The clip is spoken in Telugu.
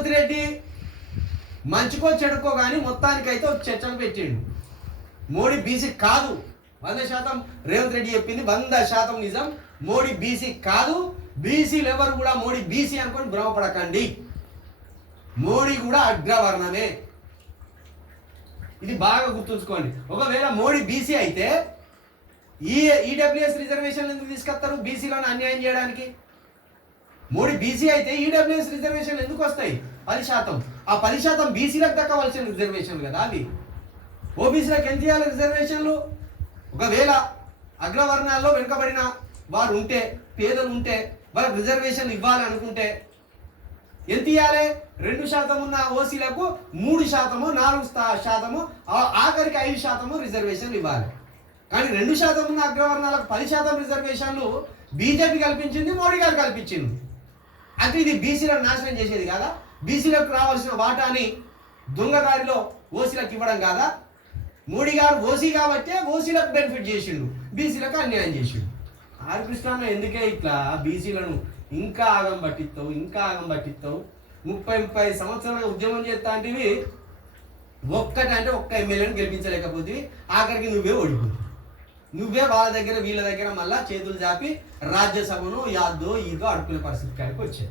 రేవంత్ రెడ్డి మంచుకో చెడుకో కానీ మొత్తానికైతే ఒక చర్చకు పెట్టిండు. మోడీ బీసీ కాదు, 100% రేవంత్ రెడ్డి చెప్పింది 100% నిజం. మోడీ బీసీ కాదు. బీసీలు ఎవరు కూడా మోడీ బీసీ అనుకొని భ్రమపడకండి. మోడీ కూడా అగ్రవర్ణమే. ఇది బాగా గుర్తుంచుకోండి. ఒకవేళ మోడీ బీసీ అయితే ఈడబ్ల్యూఎస్ రిజర్వేషన్లు ఎందుకు తీసుకొస్తారు? బీసీలను అన్యాయం చేయడానికి. మోడీ బీసీ అయితే ఈడబ్ల్యూఎస్ రిజర్వేషన్లు ఎందుకు వస్తాయి? 10%. ఆ 10% బీసీలకు దక్కవలసిన రిజర్వేషన్లు కదా అవి. ఓబీసీలకు ఎంత ఇవ్వాలి రిజర్వేషన్లు? ఒకవేళ అగ్రవర్ణాల్లో వెనుకబడిన వారు ఉంటే, పేదలు ఉంటే, వాళ్ళకి రిజర్వేషన్లు ఇవ్వాలి అనుకుంటే ఎంత ఇవ్వాలి? 2% ఉన్న ఓసీలకు 3%, 4%, ఆఖరికి 5% రిజర్వేషన్లు ఇవ్వాలి. కానీ 2% ఉన్న అగ్రవర్ణాలకు 10% రిజర్వేషన్లు బీజేపీ కల్పించింది, మోడీ గారు కల్పించింది. అంటే ఇది బీసీలను నాశనం చేసేది కాదా? బీసీలకు రావాల్సిన వాటాని దొంగదారిలో ఓసీలకు ఇవ్వడం కాదా? మోడీ గారు ఓసీ కాబట్టే ఓసీలకు బెనిఫిట్ చేసిండు, బీసీలకు అన్యాయం చేసిండు. ఆర్ కృష్ణ ఎందుకే ఇట్లా బీసీలను ఇంకా ఆగం పట్టిస్తావు, ఇంకా ఆగం పట్టిస్తావు? 30 సంవత్సరాలుగా ఉద్యమం చేస్తా అంటే ఒక్కటంటే ఒక్క ఎమ్మెల్యేని గెలిపించలేకపోతే ఆఖరికి నువ్వే ఓడిపోతావు. నువ్వే వాళ్ళ దగ్గర వీళ్ళ దగ్గర మళ్ళా చేతులు చాపి రాజ్యసభను యాదో ఇదో అడుకునే పరిస్థితి కాడికి వచ్చాయి.